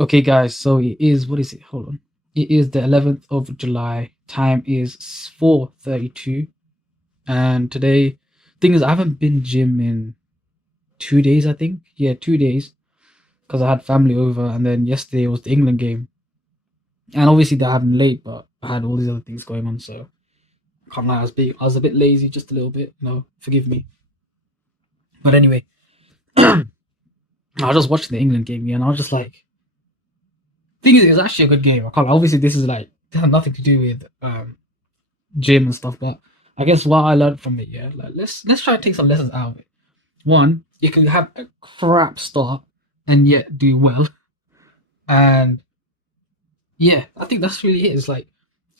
Okay, guys, so it is, what is it? Hold on. It is the 11th of July. Time is 4:32. And today, thing is, I haven't been gym in 2 days, I think. Yeah, 2 days. Because I had family over. And then yesterday was the England game. And obviously, that happened late, but I had all these other things going on. So, I can't lie, I was a bit lazy, just a little bit. Forgive me. But anyway, I was just watching the England game, yeah, and I was just like, thing is, it was actually a good game. I can't. Obviously, this has nothing to do with gym and stuff, but I guess what I learned from it, yeah, like let's try to take some lessons out of it. One, you can have a crap start and yet do well, and yeah, I think that's really it. It's like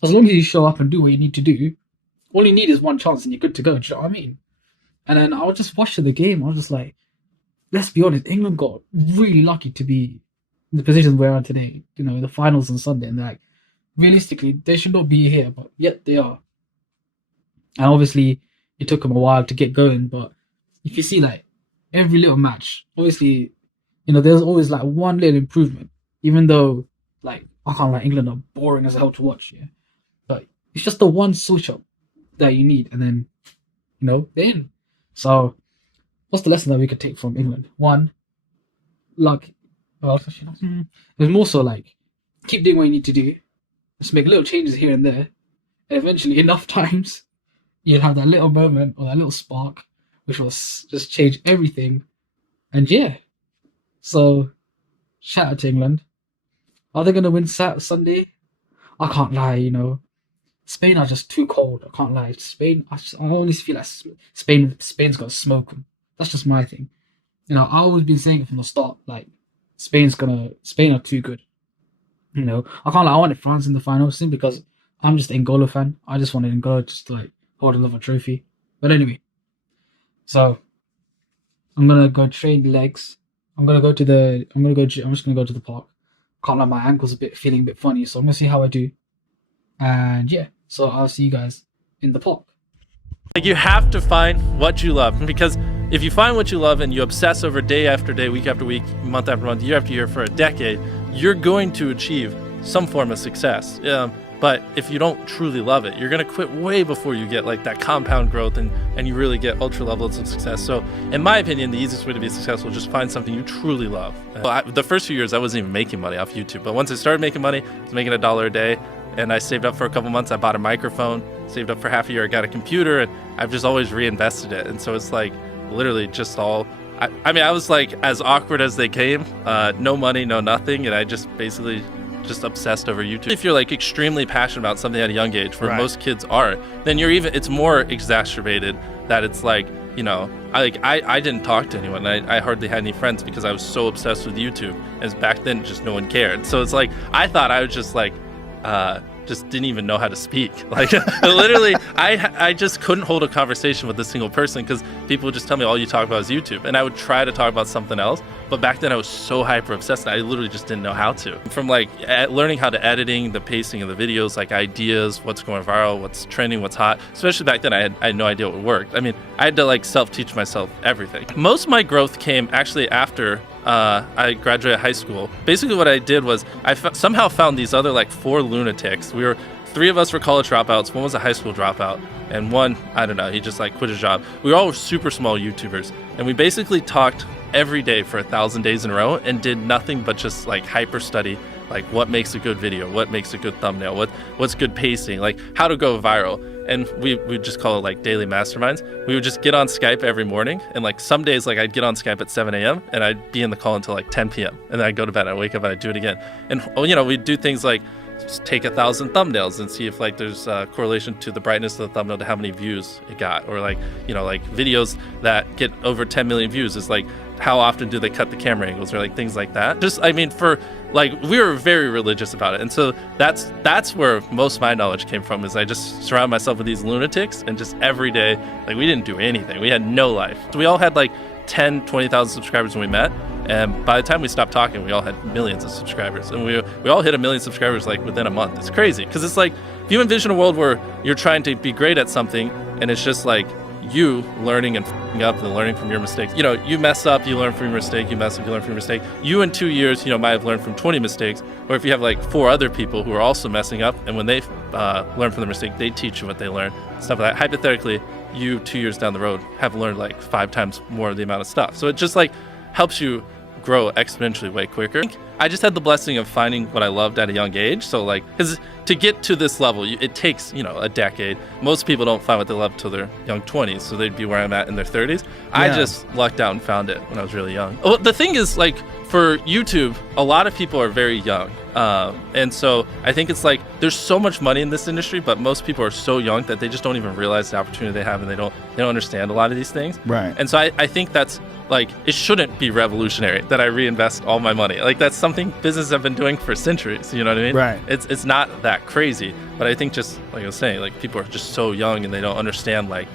as long as you show up and do what you need to do, all you need is one chance and you're good to go. Do you know what I mean? And then I was just watching the game. I was just like, let's be honest, England got really lucky to be in the position we're in today. The finals on Sunday, and like realistically, they should not be here, but yet they are. And obviously, it took them a while to get going. But if you see like every little match, obviously, there's always like one little improvement. Even though like I can't like England are boring as hell to watch, yeah. But it's just the one switch up that you need, and then they're in. So what's the lesson that we could take from England? One, luck. Well, it's more so like keep doing what you need to do. Just make little changes here and there. And eventually, enough times, you'll have that little moment or that little spark, which will just change everything. And yeah, so shout out to England. Are they gonna win Sunday? I can't lie. Spain are just too cold. I can't lie. Spain, I honestly feel like Spain's gonna smoke them. That's just my thing. I always been saying it from the start. Like Spain are too good. I can't lie. I wanted France in the final simply because I'm just an N'Golo fan. I just wanted N'Golo just to like hold another trophy. But anyway, so I'm gonna go train legs. I'm just gonna go to the park. Can't lie, my ankle's feeling a bit funny, so I'm gonna see how I do. And yeah, so I'll see you guys in the park. Like, you have to find what you love, because if you find what you love and you obsess over day after day, week after week, month after month, year after year for a decade, you're going to achieve some form of success. But if you don't truly love it, you're going to quit way before you get like that compound growth and you really get ultra levels of success. So in my opinion, the easiest way to be successful is just find something you truly love. The first few years I wasn't even making money off YouTube, but once I started making money, I was making $1 a day, and I saved up for a couple months. I bought a microphone, saved up for half a year, I got a computer, and I've just always reinvested it. And so it's like literally just all, I was like as awkward as they came, no money, no nothing, and I just basically just obsessed over YouTube. If you're like extremely passionate about something at a young age, where most kids are, then it's more exacerbated that it's like, I didn't talk to anyone. I hardly had any friends because I was so obsessed with YouTube. As back then, just no one cared. So it's like, I thought I was just like, just didn't even know how to speak. Like literally, I just couldn't hold a conversation with a single person because people would just tell me all you talk about is YouTube, and I would try to talk about something else. But back then I was so hyper obsessed that I literally just didn't know how to. From like learning how to editing, the pacing of the videos, like ideas, what's going viral, what's trending, what's hot. Especially back then, I had no idea what worked. I mean, I had to like self-teach myself everything. Most of my growth came actually after I graduated high school. Basically what I did was I somehow found these other like 4 lunatics. Three of us were college dropouts, one was a high school dropout, and one, I don't know, he just like quit his job. We were all super small YouTubers, and we basically talked every day for 1,000 days in a row and did nothing but just like hyper study, like what makes a good video, what makes a good thumbnail, what's good pacing, like how to go viral. And we'd just call it like daily masterminds. We would just get on Skype every morning, and like some days like I'd get on Skype at 7 a.m. and I'd be in the call until like 10 p.m. and then I'd go to bed, I'd wake up and I'd do it again. And we'd do things like just take 1,000 thumbnails and see if like there's a correlation to the brightness of the thumbnail to how many views it got, or like like videos that get over 10 million views is like how often do they cut the camera angles, or like things like that. Just for like, we were very religious about it, and so that's where most of my knowledge came from. Is I just surround myself with these lunatics, and just every day, like, we didn't do anything. We had no life. So we all had like 20,000 subscribers when we met, and by the time we stopped talking, we all had millions of subscribers, and we all hit 1 million subscribers like within a month. It's crazy, because it's like, if you envision a world where you're trying to be great at something and it's just like you learning and f***ing up and learning from your mistakes. You know, you mess up, you learn from your mistake, you mess up, you learn from your mistake. You in 2 years, you know, might have learned from 20 mistakes, or if you have like 4 other people who are also messing up, and when they learn from the mistake, they teach you what they learn, stuff like that. Hypothetically, you 2 years down the road have learned like 5 times more of the amount of stuff. So it just like helps you grow exponentially way quicker. I just had the blessing of finding what I loved at a young age. So like, because to get to this level, it takes, you know, a decade. Most people don't find what they love till their young 20s, so they'd be where I'm at in their 30s. Yeah. I just lucked out and found it when I was really young. Well, the thing is, like, for YouTube, a lot of people are very young. And so I think it's like there's so much money in this industry, but most people are so young that they just don't even realize the opportunity they have, and they don't understand a lot of these things. Right. And so I think that's like, it shouldn't be revolutionary that I reinvest all my money. Like, that's something businesses have been doing for centuries. You know what I mean? Right. It's not that crazy, but I think, just like I was saying, like, people are just so young and they don't understand, like,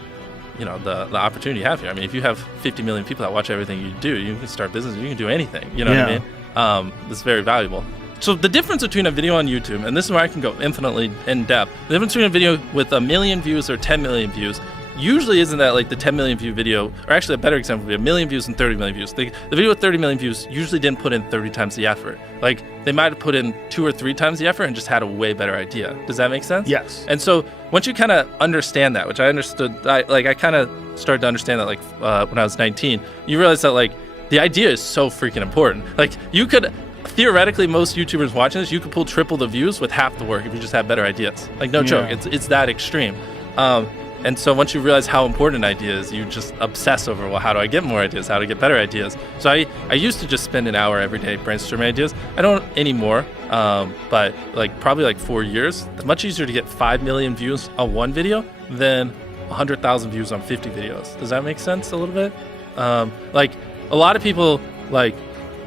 you know, the opportunity you have here. I mean, if you have 50 million people that watch everything you do, you can start business, you can do anything. You know what I mean? It's very valuable. So the difference between a video on YouTube, and this is where I can go infinitely in depth, the difference between a video with 1 million views or 10 million views usually isn't that like the 10 million view video, or actually a better example would be 1 million views and 30 million views. The video with 30 million views usually didn't put in 30 times the effort. Like, they might have put in 2 or 3 times the effort and just had a way better idea. Does that make sense? Yes. And so once you kind of understand that, which I understood, I kind of started to understand that like when I was 19, you realize that like the idea is so freaking important. Like, you could, theoretically, most YouTubers watching this, you could pull triple the views with half the work if you just had better ideas. Like, no joke, it's that extreme. And so once you realize how important an idea is, you just obsess over, well, how do I get more ideas? How to get better ideas? So I used to just spend an hour every day brainstorming ideas. I don't anymore, but like probably like 4 years. It's much easier to get 5 million views on one video than 100,000 views on 50 videos. Does that make sense a little bit? Like, a lot of people, like,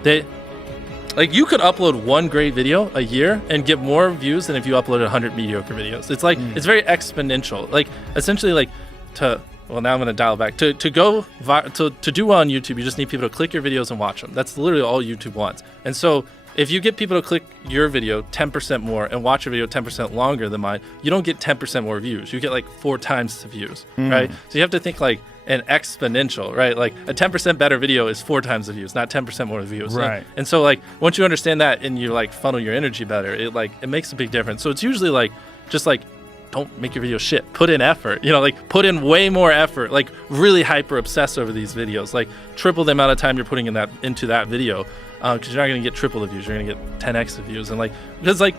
you could upload one great video a year and get more views than if you uploaded 100 mediocre videos. It's like, it's very exponential. Like, essentially, like, now I'm going to dial back. To do well on YouTube, you just need people to click your videos and watch them. That's literally all YouTube wants. And so if you get people to click your video 10% more and watch your video 10% longer than mine, you don't get 10% more views. You get like 4 times the views, right? So you have to think like an exponential, right? Like, a 10% better video is 4 times the views, not 10% more views. Right. And so like, once you understand that and you like funnel your energy better, it makes a big difference. So it's usually like, just like, don't make your video shit. Put in effort, you know, like, put in way more effort, like, really hyper obsess over these videos, like, triple the amount of time you're putting into that video, because you're not going to get triple the views, you're going to get 10x the views. And like, because like,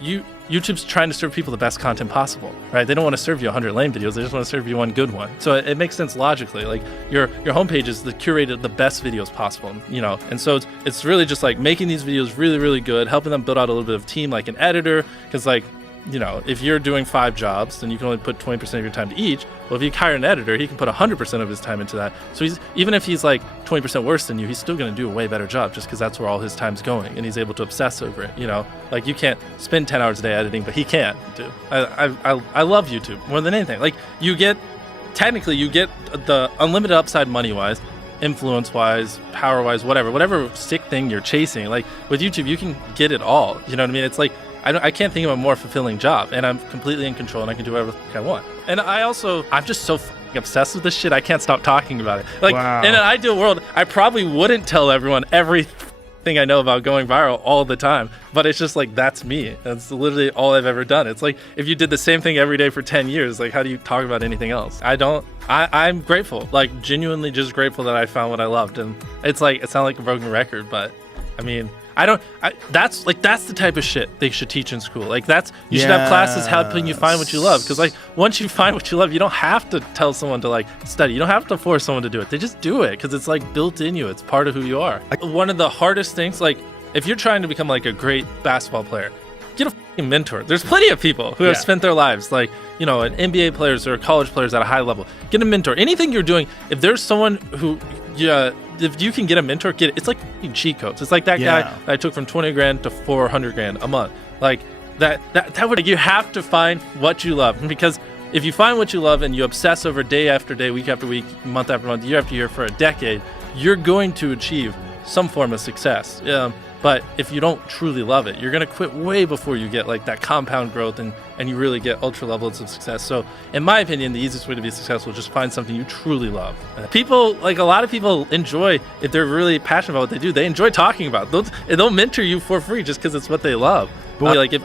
YouTube's trying to serve people the best content possible, right? They don't want to serve you 100 lame videos. They just want to serve you one good one. So it makes sense logically. Like, your homepage is curated the best videos possible, you know? And so it's really just like making these videos really, really good, helping them build out a little bit of team, like an editor, because like, you know, if you're doing 5 jobs, then you can only put 20% of your time to each. Well, if you hire an editor, he can put 100% of his time into that. So even if he's like 20% worse than you, he's still going to do a way better job, just because that's where all his time's going, and he's able to obsess over it. You know, like, you can't spend 10 hours a day editing, but he can do. I love YouTube more than anything. Like, you get the unlimited upside money-wise, influence-wise, power-wise, whatever sick thing you're chasing. Like, with YouTube, you can get it all. You know what I mean? It's like, I can't think of a more fulfilling job, and I'm completely in control, and I can do whatever the fuck I want. And I'm just so obsessed with this shit, I can't stop talking about it. Like, wow. In an ideal world, I probably wouldn't tell everyone everything I know about going viral all the time, but it's just like, that's me. That's literally all I've ever done. It's like, if you did the same thing every day for 10 years, like, how do you talk about anything else? I'm grateful, like, genuinely just grateful that I found what I loved. And it's like, it sounds like a broken record, but I mean, that's the type of shit they should teach in school. Like, you should have classes helping you find what you love. Because like, once you find what you love, you don't have to tell someone to like study. You don't have to force someone to do it. They just do it because it's like built in you. It's part of who you are. One of the hardest things, like, if you're trying to become like a great basketball player, get a fucking mentor. There's plenty of people who have spent their lives, like, you know, an NBA players or college players at a high level. Get a mentor. Anything you're doing, if there's someone who, if you can get a mentor, get it. It's like cheat codes. It's like that guy that I took from 20 grand to 400 grand a month. Like, that would, you have to find what you love, because if you find what you love and you obsess over day after day, week after week, month after month, year after year for a decade, you're going to achieve some form of success. But if you don't truly love it, you're going to quit way before you get like that compound growth and you really get ultra levels of success. So in my opinion, the easiest way to be successful is just find something you truly love. People, like a lot of people enjoy, if they're really passionate about what they do, they enjoy talking about it. They'll mentor you for free just because it's what they love. But like if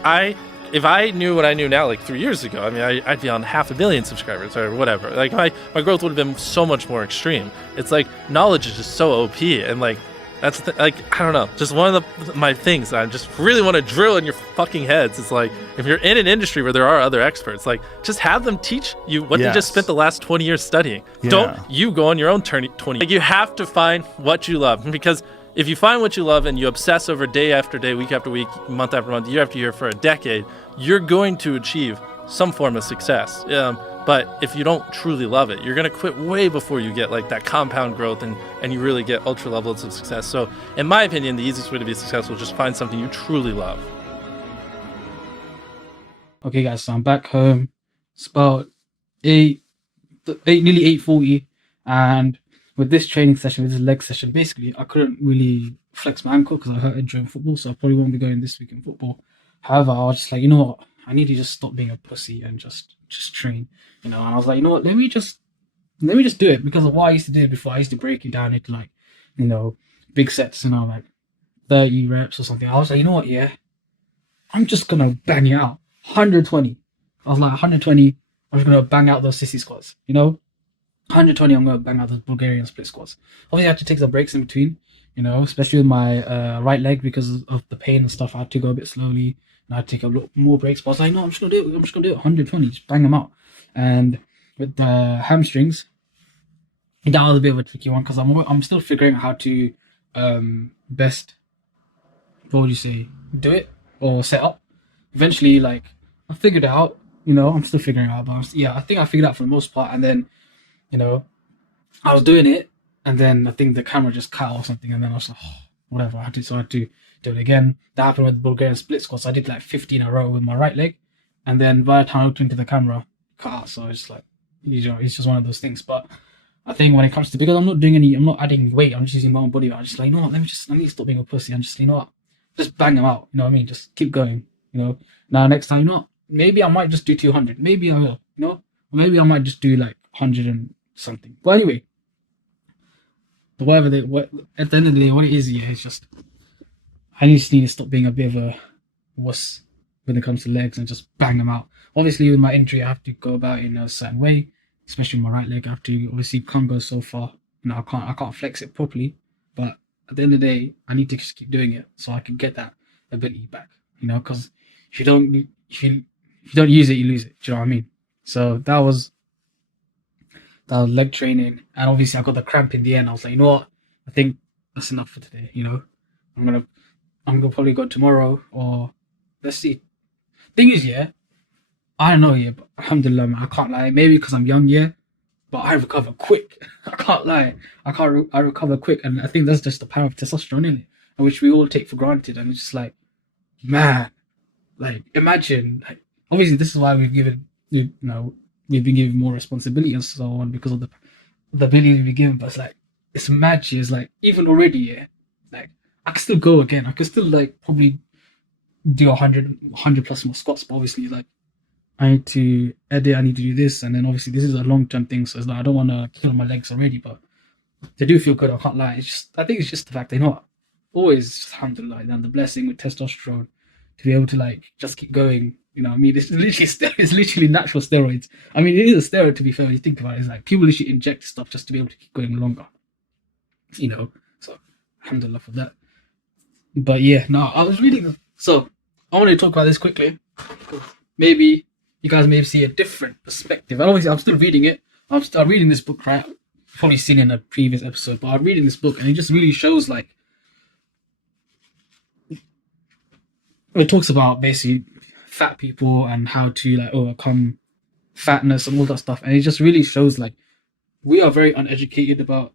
I knew what I knew now like 3 years ago, I mean, I'd be on 500 million subscribers or whatever. Like my growth would have been so much more extreme. It's like knowledge is just so OP, and like that's like, I don't know, just one of my things that I just really want to drill in your fucking heads. It's like, if you're in an industry where there are other experts, like just have them teach you what they just spent the last 20 years studying. Don't you go on your own 20. Like, you have to find what you love, because if you find what you love and you obsess over day after day, week after week, month after month, year after year for a decade, you're going to achieve some form of success. But if you don't truly love it, you're going to quit way before you get like that compound growth and you really get ultra levels of success. So in my opinion, the easiest way to be successful is just find something you truly love. Okay, guys, so I'm back home. It's about nearly 8:40, and with this training session, with this leg session, basically I couldn't really flex my ankle because I hurt it during football, so I probably won't be going this week in football. However, I was just like, you know what, I need to just stop being a pussy and just train, you know. And I was like, you know what, let me just do it, because of what I used to do before. I used to break it down into like, you know, big sets, you know, like 30 reps or something. I was like, you know what, yeah, I'm just gonna bang it out 120. I was like, 120, I'm just gonna bang out those sissy squats, you know. 120, I'm gonna bang out those Bulgarian split squats. Obviously I had to take some breaks in between, you know, especially with my right leg, because of the pain and stuff. I had to go a bit slowly, and I had to take a lot more breaks. But I was like, no, I'm just gonna do it 120, just bang them out. And with the hamstrings, that was a bit of a tricky one, because I'm still figuring out how to best, what would you say, do it or set up. Eventually, like, I figured it out, you know. I'm still figuring it out, but I think I figured it out for the most part. And then, you know, I was doing it, and then I think the camera just cut or something, and then I was like, oh, whatever. I had to do it again. That happened with the Bulgarian split squats. I did like 50 in a row with my right leg, and then by the time I looked into the camera, cut out. So it's like, you know, it's just one of those things. But I think when it comes to, because I'm not adding weight, I'm just using my own body weight. I'm just like, you know what, let me stop being a pussy and just, you know what, just bang them out. You know what I mean? Just keep going. You know. Now next time, you know, maybe I might just do 200. Maybe I will. You know, or maybe I might just do like 100 and something. But anyway, at the end of the day, what it is, yeah, it's just I just need to stop being a bit of a wuss when it comes to legs and just bang them out. Obviously, with my injury, I have to go about it in a certain way, especially my right leg. I have to obviously can't go so far. You know, I can't flex it properly. But at the end of the day, I need to just keep doing it so I can get that ability back. You know, because if you don't use it, you lose it. Do you know what I mean? So that was leg training, and obviously I got the cramp in the end. I was like, you know what, I think that's enough for today. You know, I'm gonna probably go tomorrow, or let's see. Thing is, yeah, I don't know, yeah, but alhamdulillah, man, I can't lie. Maybe because I'm young, yeah, but I recover quick. I can't lie. I recover quick, and I think that's just the power of testosterone, isn't it? Which we all take for granted, and it's just like, man, like imagine, like, obviously this is why we've been given more responsibility and so on, because of the ability we've been given. But it's like, it's mad. It's like, even already, yeah, like I can still go again. I could still like probably do 100 plus more squats. But obviously, like, I need to edit. I need to do this, and then obviously this is a long term thing. So it's like I don't want to kill my legs already, but they do feel good. I can't lie. I think it's just the fact, you know what, always alhamdulillah, and the blessing with testosterone to be able to like just keep going. You know what I mean? It's literally natural steroids. I mean, it is a steroid, to be fair, when you think about it. It's like people literally inject stuff just to be able to keep going longer. You know? So, alhamdulillah for that. But yeah, no, I was reading. So, I want to talk about this quickly. Maybe you guys may see a different perspective. And obviously, I'm still reading it. I'm reading this book, right? You've probably seen it in a previous episode, but I'm reading this book, and it just really shows, like, it talks about basically fat people and how to like overcome fatness and all that stuff, and it just really shows like we are very uneducated about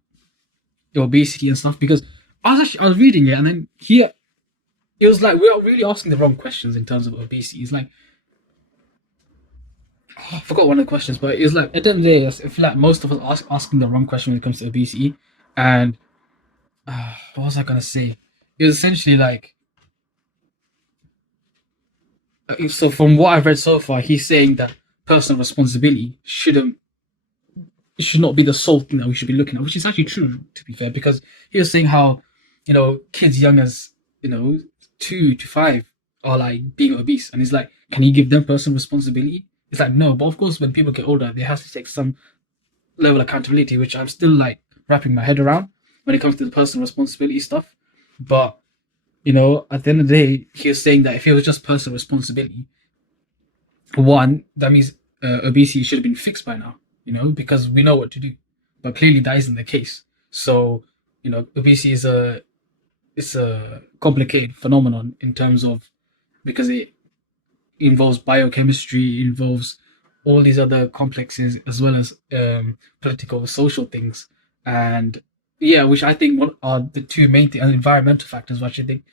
obesity and stuff. Because I was reading it, and then here it was like we're really asking the wrong questions in terms of obesity. It's like, I forgot one of the questions, but it's like at the end of the day, I feel like most of us are asking the wrong question when it comes to obesity. And what was I gonna say? it was essentially like, so from what I've read so far, he's saying that personal responsibility should not be the sole thing that we should be looking at, which is actually true, to be fair, because he was saying how, kids young as, 2 to 5 are like being obese, and it's like, can you give them personal responsibility? It's like, no, but of course, when people get older, they have to take some level of accountability, which I'm still like wrapping my head around when it comes to the personal responsibility stuff. But at the end of the day, he was saying that if it was just personal responsibility, one, that means obesity should have been fixed by now, because we know what to do. But clearly that isn't the case. So, obesity is a complicated phenomenon in terms of, because it involves biochemistry, it involves all these other complexes, as well as political, social things. And yeah, which I think are the two main things, and environmental factors, which I think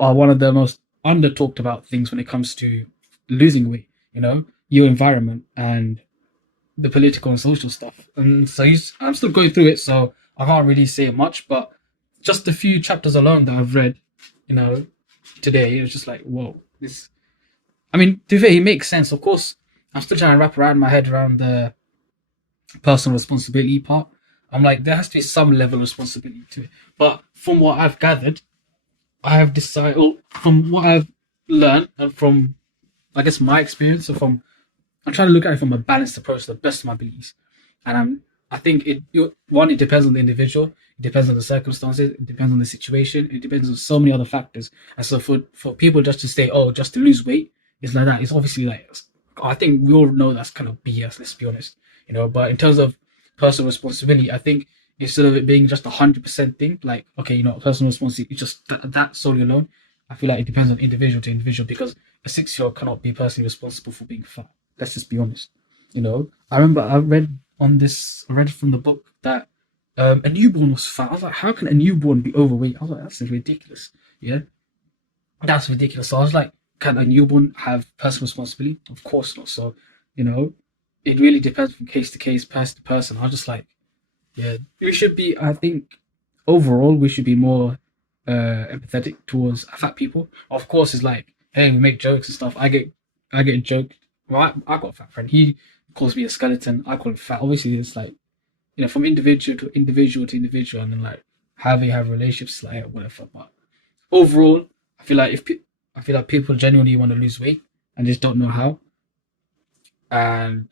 are one of the most under talked about things when it comes to losing weight, your environment and the political and social stuff. And so I'm still going through it, so I can't really say much, but just a few chapters alone that I've read, today, it was just like, whoa, this. I mean, to be fair, he makes sense. Of course, I'm still trying to wrap around my head around the personal responsibility part. I'm like, there has to be some level of responsibility to it. But from what I've gathered, I have decided, from what I've learned, and from, I guess, my experience, I'm trying to look at it from a balanced approach to the best of my beliefs. And I think it depends on the individual, it depends on the circumstances, it depends on the situation, it depends on so many other factors. And so for people just to say, just to lose weight, it's like that. It's obviously like, I think we all know that's kind of BS, let's be honest. But in terms of personal responsibility, I think instead of it being just 100% thing, like, okay, personal responsibility, it's just that solely alone. I feel like it depends on individual to individual, because a 6-year-old cannot be personally responsible for being fat. Let's just be honest. I remember I read from the book that a newborn was fat. I was like, how can a newborn be overweight? I was like, that's ridiculous. Yeah, that's ridiculous. So I was like, can a newborn have personal responsibility? Of course not. So, it really depends from case to case, person to person. I was just like, yeah, we should be, I think, overall, we should be more empathetic towards fat people. Of course, it's like, hey, we make jokes and stuff. I get joked. Well, I got a fat friend. He calls me a skeleton. I call him fat. Obviously, it's like, from individual to individual to individual, and then like how they have relationships, like whatever. But overall, I feel like people genuinely want to lose weight and just don't know how. And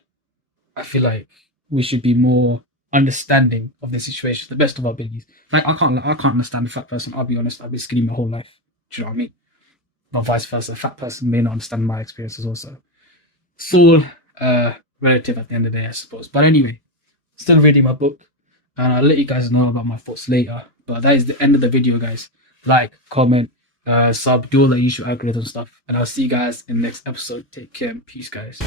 I feel like we should be more understanding of the situation to the best of our abilities. Like, I can't understand a fat person. I'll be honest. I've been skinny my whole life. Do you know what I mean? Not vice versa. A fat person may not understand my experiences also. It's all relative at the end of the day, I suppose. But anyway, still reading my book, and I'll let you guys know about my thoughts later. But that is the end of the video, guys. Like, comment, sub, do all the usual algorithm stuff, and I'll see you guys in the next episode. Take care and peace, guys.